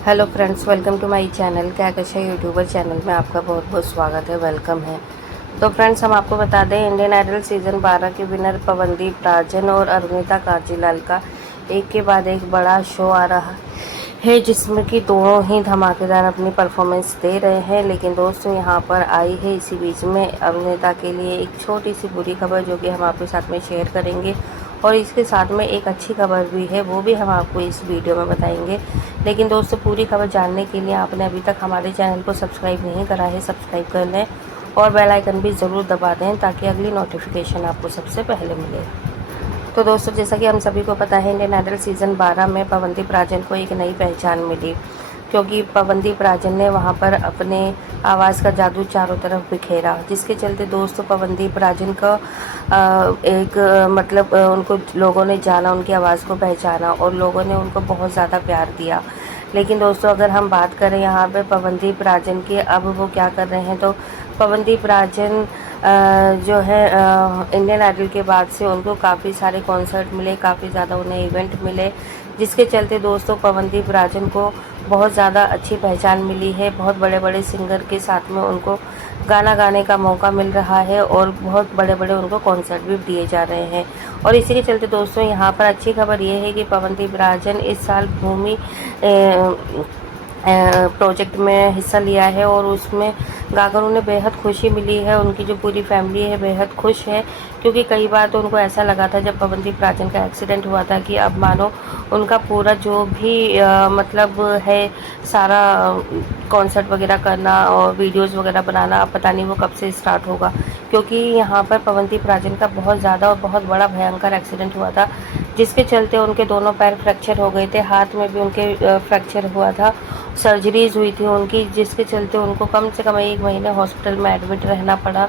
Hello friends, welcome to my channel. क्या कशा YouTuber channel में आपका बहुत बहुत स्वागत है, वेलकम है। तो फ्रेंड्स, हम आपको बता दें, इंडियन आइडल सीज़न 12 के विनर पवनदीप राजन और अरुणिता काजीलाल का एक के बाद एक बड़ा शो आ रहा है, जिसमें कि दोनों ही धमाकेदार अपनी परफॉर्मेंस दे रहे हैं। लेकिन दोस्तों, यहाँ पर आई है इसी बीच में अरुणिता के लिए एक छोटी सी बुरी खबर, जो कि हम आपके साथ में शेयर करेंगे। और इसके साथ में एक अच्छी खबर भी है, वो भी हम आपको इस वीडियो में बताएंगे। लेकिन दोस्तों, पूरी खबर जानने के लिए आपने अभी तक हमारे चैनल को सब्सक्राइब नहीं करा है, सब्सक्राइब कर लें और बेल आइकन भी ज़रूर दबा दें, ताकि अगली नोटिफिकेशन आपको सबसे पहले मिले। तो दोस्तों, जैसा कि हम सभी को पता है, इंडियन आइडल सीज़न 12 में पवनदीप राजन को एक नई पहचान मिली, क्योंकि पवनदीप राजन ने वहां पर अपने आवाज़ का जादू चारों तरफ बिखेरा, जिसके चलते दोस्तों पवनदीप राजन का उनको लोगों ने जाना, उनकी आवाज़ को पहचाना और लोगों ने उनको बहुत ज़्यादा प्यार दिया। लेकिन दोस्तों, अगर हम बात करें यहाँ पे पवनदीप राजन की, अब वो क्या कर रहे हैं, तो पवनदीप राजन जो है इंडियन आइडल के बाद से उनको काफ़ी सारे कॉन्सर्ट मिले, काफ़ी ज़्यादा उन्हें इवेंट मिले, जिसके चलते दोस्तों पवनदीप राजन को बहुत ज़्यादा अच्छी पहचान मिली है। बहुत बड़े बड़े सिंगर के साथ में उनको गाना गाने का मौका मिल रहा है और बहुत बड़े बड़े उनको कॉन्सर्ट भी दिए जा रहे हैं। और इसी के चलते दोस्तों, यहाँ पर अच्छी खबर ये है कि पवनदीप राजन इस साल भूमि प्रोजेक्ट में हिस्सा लिया है और उसमें गाकर उन्हें बेहद खुशी मिली है। उनकी जो पूरी फैमिली है बेहद खुश है, क्योंकि कई बार तो उनको ऐसा लगा था जब पवनदीप राजन का एक्सीडेंट हुआ था कि अब मानो उनका पूरा जो भी मतलब है सारा कॉन्सर्ट वगैरह करना और वीडियोस वगैरह बनाना, अब पता नहीं वो कब से स्टार्ट होगा, क्योंकि यहाँ पर पवनदीप राजन का बहुत ज़्यादा और बहुत बड़ा भयंकर एक्सीडेंट हुआ था, जिसके चलते उनके दोनों पैर फ्रैक्चर हो गए थे, हाथ में भी उनके फ्रैक्चर हुआ था, सर्जरीज हुई थी उनकी, जिसके चलते उनको कम से कम 1 महीने हॉस्पिटल में एडमिट रहना पड़ा।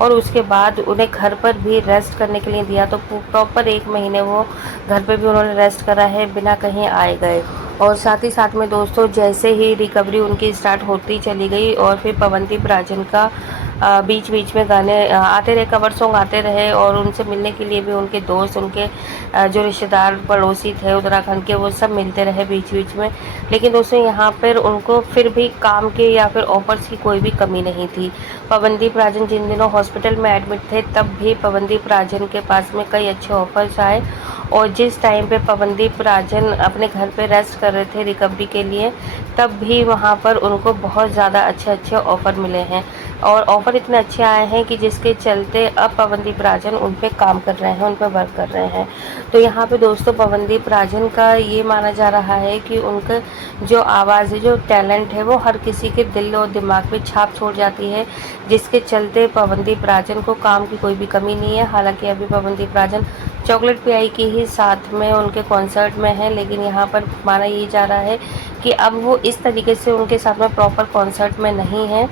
और उसके बाद उन्हें घर पर भी रेस्ट करने के लिए दिया, तो प्रॉपर 1 महीने वो घर पर भी उन्होंने रेस्ट करा है, बिना कहीं आए गए। और साथ ही साथ में दोस्तों, जैसे ही रिकवरी उनकी स्टार्ट होती चली गई और फिर पवनदीप राजन का बीच बीच में गाने आते रहे, कवर सॉन्ग आते रहे, और उनसे मिलने के लिए भी उनके दोस्त, उनके जो रिश्तेदार पड़ोसी थे उत्तराखंड के, वो सब मिलते रहे बीच बीच में। लेकिन दोस्तों, यहाँ पर उनको फिर भी काम के या फिर ऑफर्स की कोई भी कमी नहीं थी। पवनदीप राजन जिन दिनों हॉस्पिटल में एडमिट थे, तब भी पवनदीप राजन के पास में कई अच्छे ऑफर्स आए, और जिस टाइम पे पवनदीप राजन अपने घर पे रेस्ट कर रहे थे रिकवरी के लिए, तब भी वहाँ पर उनको बहुत ज़्यादा अच्छे अच्छे ऑफ़र मिले हैं। और ऑफ़र इतने अच्छे आए हैं कि जिसके चलते अब पवनदीप राजन उन पे काम कर रहे हैं, उन पे वर्क कर रहे हैं। तो यहाँ पे दोस्तों, पवनदीप राजन का ये माना जा रहा है कि उनका जो आवाज़ है, जो टैलेंट है, वो हर किसी के दिल और दिमाग पे छाप छोड़ जाती है, जिसके चलते पवनदीप राजन को काम की कोई भी कमी नहीं है। हालांकि अभी पवनदीप राजन चॉकलेट पियाई की ही साथ में उनके कॉन्सर्ट में है, लेकिन यहाँ पर माना ये जा रहा है कि अब वो इस तरीके से उनके साथ में प्रॉपर कॉन्सर्ट में नहीं है,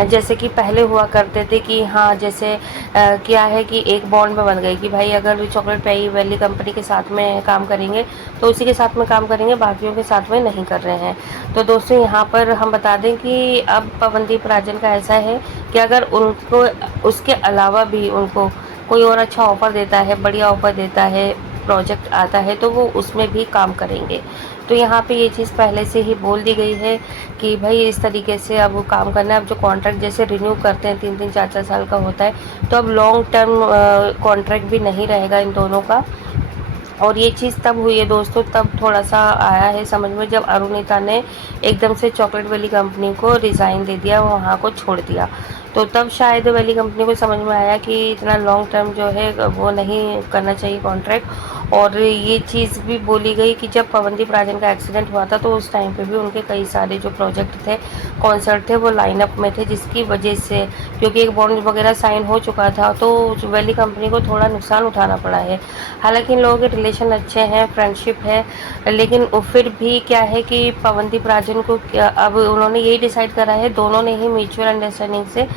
जैसे कि पहले हुआ करते थे कि हाँ, जैसे क्या है कि एक बॉन्ड में बन गई कि भाई अगर चॉकलेट पियाई वैली कंपनी के साथ में काम करेंगे तो उसी के साथ में काम करेंगे, बाकियों के साथ में नहीं कर रहे हैं। तो दोस्तों, यहाँ पर हम बता दें कि अब पवनदीप राजन का ऐसा है कि अगर उनको उसके अलावा भी उनको कोई और अच्छा ऑफ़र देता है, बढ़िया ऑफ़र देता है, प्रोजेक्ट आता है, तो वो उसमें भी काम करेंगे। तो यहाँ पे ये चीज़ पहले से ही बोल दी गई है कि भाई इस तरीके से अब वो काम करना है। अब जो कॉन्ट्रैक्ट जैसे रिन्यू करते हैं 3-3 4-4 साल का होता है, तो अब लॉन्ग टर्म कॉन्ट्रैक्ट भी नहीं रहेगा इन दोनों का। और ये चीज़ तब हुई है दोस्तों, तब थोड़ा सा आया है समझ में, जब अरुणिता ने एकदम से चॉकलेट वैली कंपनी को रिज़ाइन दे दिया, वहाँ को छोड़ दिया। तो तब शायद वैली कंपनी को समझ में आया कि इतना लॉन्ग टर्म जो है वो नहीं करना चाहिए कॉन्ट्रैक्ट। और ये चीज़ भी बोली गई कि जब पवनदीप राजन का एक्सीडेंट हुआ था, तो उस टाइम पे भी उनके कई सारे जो प्रोजेक्ट थे, कॉन्सर्ट थे, वो लाइनअप में थे, जिसकी वजह से, क्योंकि एक बॉन्ड वगैरह साइन हो चुका था, तो वैली कंपनी को थोड़ा नुकसान उठाना पड़ा है। हालांकि इन लोगों के रिलेशन अच्छे हैं, फ्रेंडशिप है, लेकिन फिर भी क्या है कि पवनदीप राजन को अब उन्होंने यही डिसाइड करा है, दोनों ने ही म्यूचुअल अंडरस्टैंडिंग से,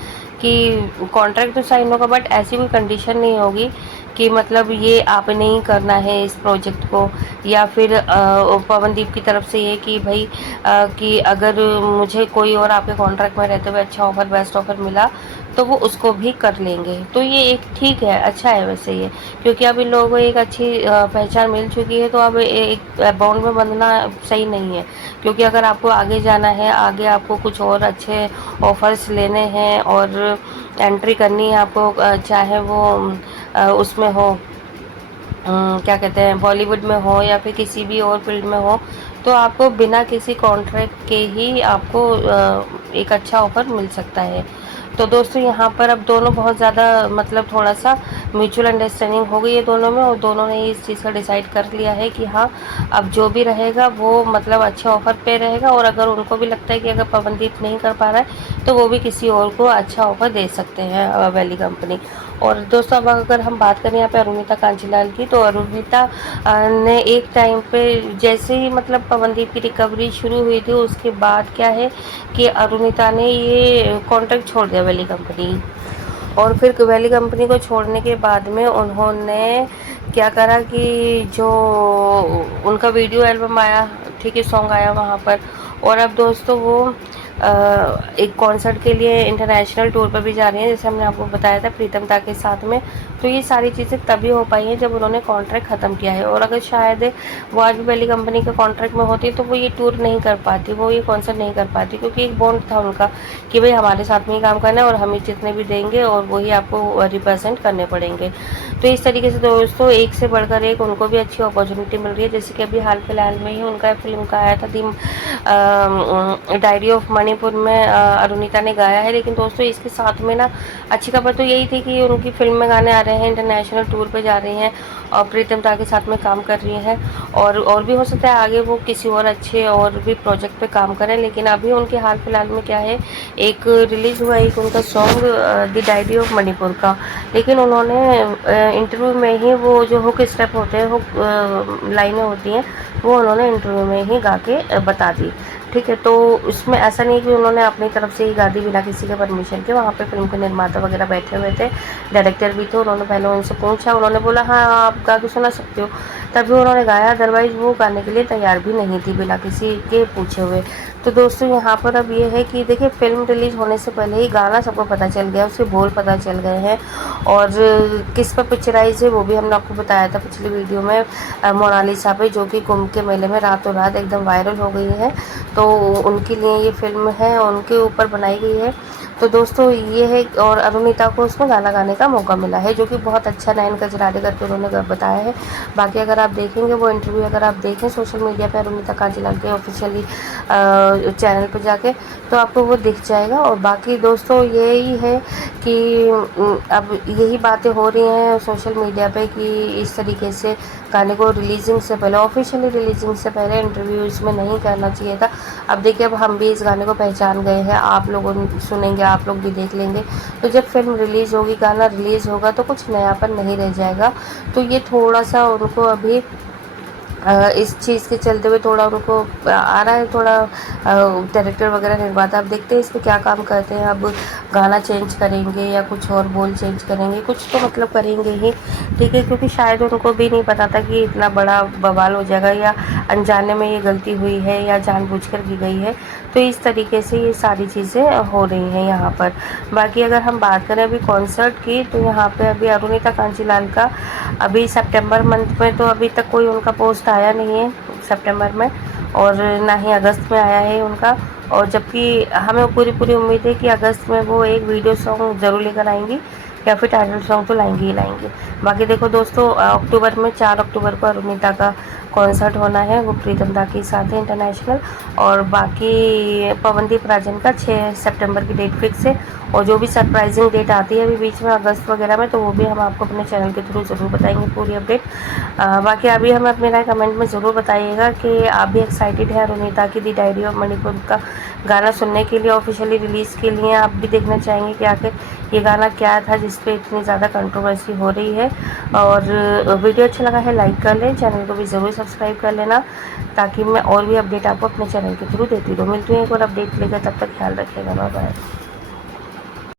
कि कॉन्ट्रैक्ट तो साइन होगा, बट ऐसी कोई कंडीशन नहीं होगी कि मतलब ये आपने ही करना है इस प्रोजेक्ट को, या फिर पवनदीप की तरफ से ये कि भाई कि अगर मुझे कोई और आपके कॉन्ट्रैक्ट में रहते हुए अच्छा ऑफ़र, बेस्ट ऑफ़र मिला, तो वो उसको भी कर लेंगे। तो ये एक ठीक है, अच्छा है वैसे ये, क्योंकि अब इन लोगों को एक अच्छी पहचान मिल चुकी है, तो अब एक बाउंड में बंधना सही नहीं है। क्योंकि अगर आपको आगे जाना है, आगे आपको कुछ और अच्छे ऑफर्स लेने हैं और एंट्री करनी है आपको, चाहे वो उसमें हो, क्या कहते हैं, बॉलीवुड में हो या फिर किसी भी और फील्ड में हो, तो आपको बिना किसी कॉन्ट्रैक्ट के ही आपको एक अच्छा ऑफर मिल सकता है। तो दोस्तों यहाँ पर अब दोनों बहुत ज़्यादा मतलब थोड़ा सा म्यूचुअल अंडरस्टैंडिंग हो गई है दोनों में, और दोनों ने इस चीज़ का डिसाइड कर लिया है कि हाँ, अब जो भी रहेगा वो मतलब अच्छे ऑफर पे रहेगा, और अगर उनको भी लगता है कि अगर पवनदीप नहीं कर पा रहा है तो वो भी किसी और को अच्छा ऑफर दे सकते हैं वैली कंपनी। और दोस्तों अब अगर हम बात करें यहाँ पे अरुणिता कांजीलाल की, तो अरुणिता ने एक टाइम पे जैसे ही मतलब पवनदीप की रिकवरी शुरू हुई थी, उसके बाद क्या है कि अरुणिता ने ये कॉन्ट्रैक्ट छोड़ दिया वैली कंपनी। और फिर वैली कंपनी को छोड़ने के बाद में उन्होंने क्या करा कि जो उनका वीडियो एल्बम आया, ठीक है, सॉन्ग आया वहाँ पर, और अब दोस्तों वो एक कॉन्सर्ट के लिए इंटरनेशनल टूर पर भी जा रही हैं, जैसे हमने आपको बताया था प्रीतम दा के साथ में। तो ये सारी चीज़ें तभी हो पाई हैं जब उन्होंने कॉन्ट्रैक्ट ख़त्म किया है, और अगर शायद वो आज भी वैली कंपनी के कॉन्ट्रैक्ट में होती तो वो ये टूर नहीं कर पाती, वो ये कॉन्सर्ट नहीं कर पाती, क्योंकि एक बॉन्ड था उनका कि भाई हमारे साथ में ही काम करना है और हम ही जितने भी देंगे और वही आपको रिप्रेजेंट करने पड़ेंगे। तो इस तरीके से दोस्तों एक से बढ़कर एक उनको भी अच्छी अपॉर्चुनिटी मिल रही है, जैसे कि अभी हाल फिलहाल में ही उनका फिल्म का आया था दी डायरी ऑफ मणिपुर में अरुणिता ने गाया है। लेकिन दोस्तों इसके साथ में ना अच्छी खबर तो यही थी कि उनकी फिल्म में गाने आ रहे हैं, इंटरनेशनल टूर पे जा रही हैं और प्रीतम दा के साथ में काम कर रही हैं, और भी हो सकता है आगे वो किसी और अच्छे और भी प्रोजेक्ट पे काम करें। लेकिन अभी उनके हाल फिलहाल में क्या है, एक रिलीज़ हुआ एक उनका song the diary of Manipur का, लेकिन उन्होंने इंटरव्यू में ही वो जो हुक स्टेप होते हैं, हुक लाइनें होती हैं, वो उन्होंने इंटरव्यू में ही गा के बता दी। ठीक है, तो उसमें ऐसा नहीं कि उन्होंने अपनी तरफ से ही गा दी बिना किसी के परमिशन के। वहाँ पे फिल्म के निर्माता वगैरह बैठे हुए थे, डायरेक्टर भी थे, उन्होंने पहले उनसे पूछा, उन्होंने बोला हाँ आप गा के सुना सकते हो, तभी उन्होंने गाया, अदरवाइज़ वो गाने के लिए तैयार भी नहीं थी बिना किसी के पूछे हुए। तो दोस्तों यहाँ पर अब ये है कि देखिए फिल्म रिलीज़ होने से पहले ही गाना सबको पता चल गया, उसके बोल पता चल गए हैं, और किस पर पिक्चराइज है वो भी हमने आपको बताया था पिछली वीडियो में, मोनालिसा पे, जो कि कुंभ के मेले में रातों रात एकदम वायरल हो गई है। तो उनके लिए ये फिल्म है, उनके ऊपर बनाई गई है। तो दोस्तों ये है, और अरुणिता को उसमें गाना गाने का मौका मिला है, जो कि बहुत अच्छा नयन कजरारे करके उन्होंने बताया है। बाकी अगर आप देखेंगे वो इंटरव्यू, अगर आप देखें सोशल मीडिया पे अरुणिता कांजीलाल के ऑफिशियली चैनल पर जाके, तो आपको वो दिख जाएगा। और बाकी दोस्तों यही है कि अब यही बातें हो रही हैं सोशल मीडिया पे कि इस तरीके से गाने को रिलीजिंग से पहले, ऑफिशियली रिलीजिंग से पहले इंटरव्यू इसमें नहीं करना चाहिए था। अब देखिए अब हम भी इस गाने को पहचान गए हैं, आप लोग सुनेंगे, आप लोग भी देख लेंगे, तो जब फिल्म रिलीज़ होगी, गाना रिलीज़ होगा, तो कुछ नयापन नहीं रह जाएगा। तो ये थोड़ा सा उनको अभी इस चीज़ के चलते हुए थोड़ा उनको आ रहा है, थोड़ा डायरेक्टर वगैरह निर्माता, अब देखते हैं इस पर क्या काम करते हैं। अब गाना चेंज करेंगे या कुछ और बोल चेंज करेंगे, कुछ तो मतलब करेंगे ही, ठीक है, क्योंकि शायद उनको भी नहीं पता था कि इतना बड़ा बवाल हो जाएगा, या अनजाने में ये गलती हुई है या जानबूझकर की गई है। तो इस तरीके से ये सारी चीज़ें हो रही हैं यहाँ पर। बाकी अगर हम बात करें अभी कॉन्सर्ट की, तो यहाँ पे अभी अरुणिता कांजीलाल का अभी सितंबर मंथ में तो अभी तक कोई उनका पोस्ट आया नहीं है सितंबर में, और ना ही अगस्त में आया है उनका। और जबकि हमें पूरी उम्मीद है कि अगस्त में वो एक वीडियो सॉन्ग ज़रूर लेकर आएंगी, या फिर टाइटल सॉन्ग तो लाएंगी ही लाएंगी। बाकी देखो दोस्तों, अक्टूबर में 4 अक्टूबर को अरुणिता का कॉन्सर्ट होना है, वो प्रीतम दा के साथ है इंटरनेशनल। और बाकी पवनदीप राजन का 6 सितंबर की डेट फिक्स है, और जो भी सरप्राइजिंग डेट आती है अभी बीच में अगस्त वगैरह में, तो वो भी हम आपको अपने चैनल के थ्रू ज़रूर बताएंगे पूरी अपडेट। बाकी अभी हमें अपने राय कमेंट में ज़रूर बताइएगा कि आप भी एक्साइटेड है अरुणिता की दी डायरी ऑफ मणिपुर का गाना सुनने के लिए, ऑफिशियली रिलीज़ के लिए। आप भी देखना चाहेंगे कि आखिर ये गाना क्या था जिस पे इतनी ज़्यादा कंट्रोवर्सी हो रही है। और वीडियो अच्छा लगा है लाइक कर लें, चैनल को भी ज़रूर सब्सक्राइब कर लेना, ताकि मैं और भी अपडेट आपको अपने चैनल के थ्रू देती रहूँ। मिलती हूँ एक और अपडेट लेकर, तब तक ख्याल रखिएगा, बाय बाय।